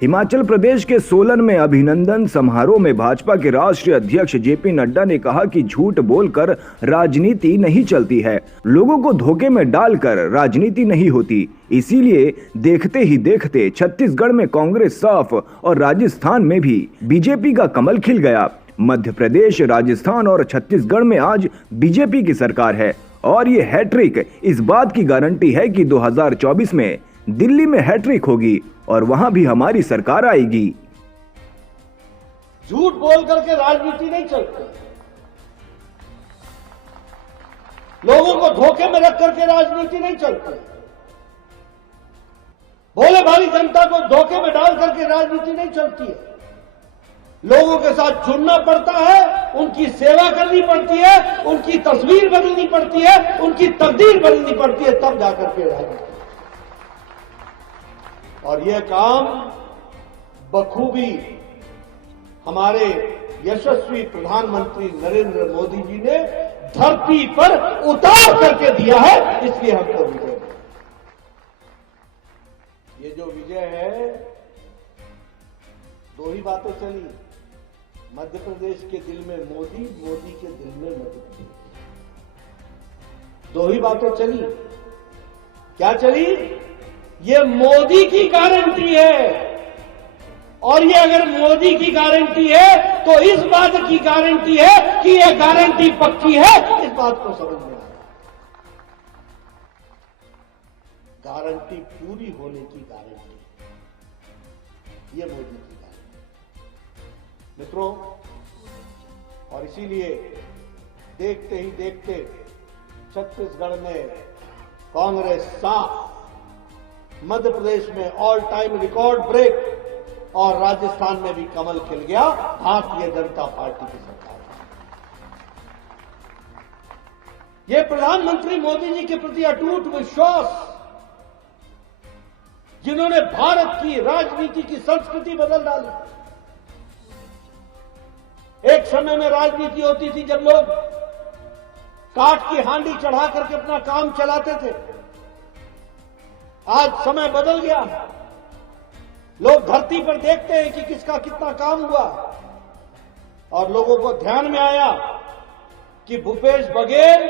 हिमाचल प्रदेश के सोलन में अभिनंदन समारोह में भाजपा के राष्ट्रीय अध्यक्ष जेपी नड्डा ने कहा कि झूठ बोलकर राजनीति नहीं चलती है, लोगों को धोखे में डालकर राजनीति नहीं होती। इसीलिए देखते ही देखते छत्तीसगढ़ में कांग्रेस साफ और राजस्थान में भी बीजेपी का कमल खिल गया। मध्य प्रदेश, राजस्थान और छत्तीसगढ़ में आज बीजेपी की सरकार है और ये हैट्रिक इस बात की गारंटी है कि 2024 में दिल्ली में हैट्रिक होगी और वहां भी हमारी सरकार आएगी। झूठ बोल करके राजनीति नहीं चलती, लोगों को धोखे में रख करके राजनीति नहीं चलती, भोले भाली जनता को धोखे में डाल करके राजनीति नहीं चलती है। लोगों के साथ जुड़ना पड़ता है, उनकी सेवा करनी पड़ती है, उनकी तस्वीर बदलनी पड़ती है, उनकी तकदीर बदलनी पड़ती है, तब जाकर के राजनीति। और यह काम बखूबी हमारे यशस्वी प्रधानमंत्री नरेंद्र मोदी जी ने धरती पर उतार करके दिया है, इसलिए हमको विजय। ये जो विजय है, दो ही बातें चली, मध्य प्रदेश के दिल में मोदी, मोदी के दिल में मध्य प्रदेश। दो ही बातें चली। क्या चली? ये मोदी की गारंटी है, और ये अगर मोदी की गारंटी है तो इस बात की गारंटी है कि ये गारंटी पक्की है। इस बात को समझ में आया, गारंटी पूरी होने की गारंटी, ये मोदी की गारंटी मित्रों। और इसीलिए देखते ही देखते छत्तीसगढ़ में कांग्रेस साफ, मध्य प्रदेश में ऑल टाइम रिकॉर्ड ब्रेक और राजस्थान में भी कमल खिल गया भारतीय जनता पार्टी की सरकार। ये प्रधानमंत्री मोदी जी के प्रति अटूट विश्वास, जिन्होंने भारत की राजनीति की संस्कृति बदल डाली। एक समय में राजनीति होती थी जब लोग काठ की हांडी चढ़ा करके अपना काम चलाते थे। आज समय बदल गया, लोग धरती पर देखते हैं कि किसका कितना काम हुआ, और लोगों को ध्यान में आया कि भूपेश बघेल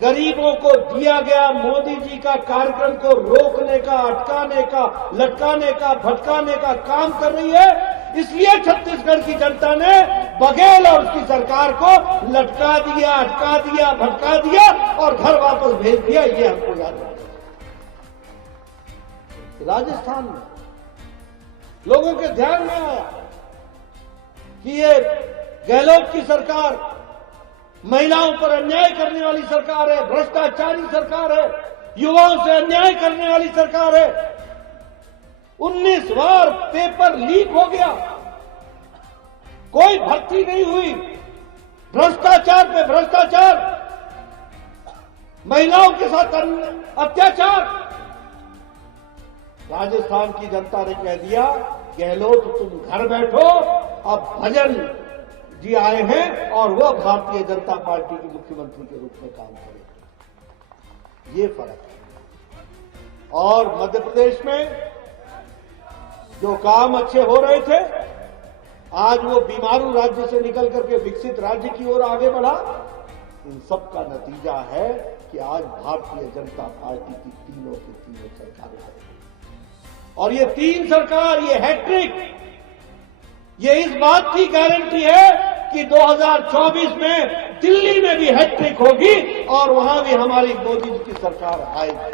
गरीबों को दिया गया मोदी जी का कार्यक्रम को रोकने का, अटकाने का, लटकाने का, भटकाने का काम कर रही है। इसलिए छत्तीसगढ़ की जनता ने बघेल और उसकी सरकार को लटका दिया, अटका दिया, भटका दिया और घर वापस भेज दिया। ये हमको याद है। राजस्थान में लोगों के ध्यान में आया कि ये गहलोत की सरकार महिलाओं पर अन्याय करने वाली सरकार है, भ्रष्टाचारी सरकार है, युवाओं से अन्याय करने वाली सरकार है। 19 बार पेपर लीक हो गया, कोई भर्ती नहीं हुई, भ्रष्टाचार पे भ्रष्टाचार, महिलाओं के साथ अत्याचार। राजस्थान की जनता ने कह दिया, गहलोत तुम घर बैठो, अब भजन जी आए हैं और वह भारतीय जनता पार्टी के मुख्यमंत्री के रूप में काम करेंगे। ये फर्क है। और मध्य प्रदेश में जो काम अच्छे हो रहे थे, आज वो बीमारू राज्य से निकल करके विकसित राज्य की ओर आगे बढ़ा। इन सब का नतीजा है कि आज भारतीय जनता पार्टी की तीनों की तीनों सरकारें हैं। और ये तीन सरकार, ये हैट्रिक, ये इस बात की गारंटी है कि 2024 में दिल्ली में भी हैट्रिक होगी और वहां भी हमारी मोदी जी की सरकार आएगी।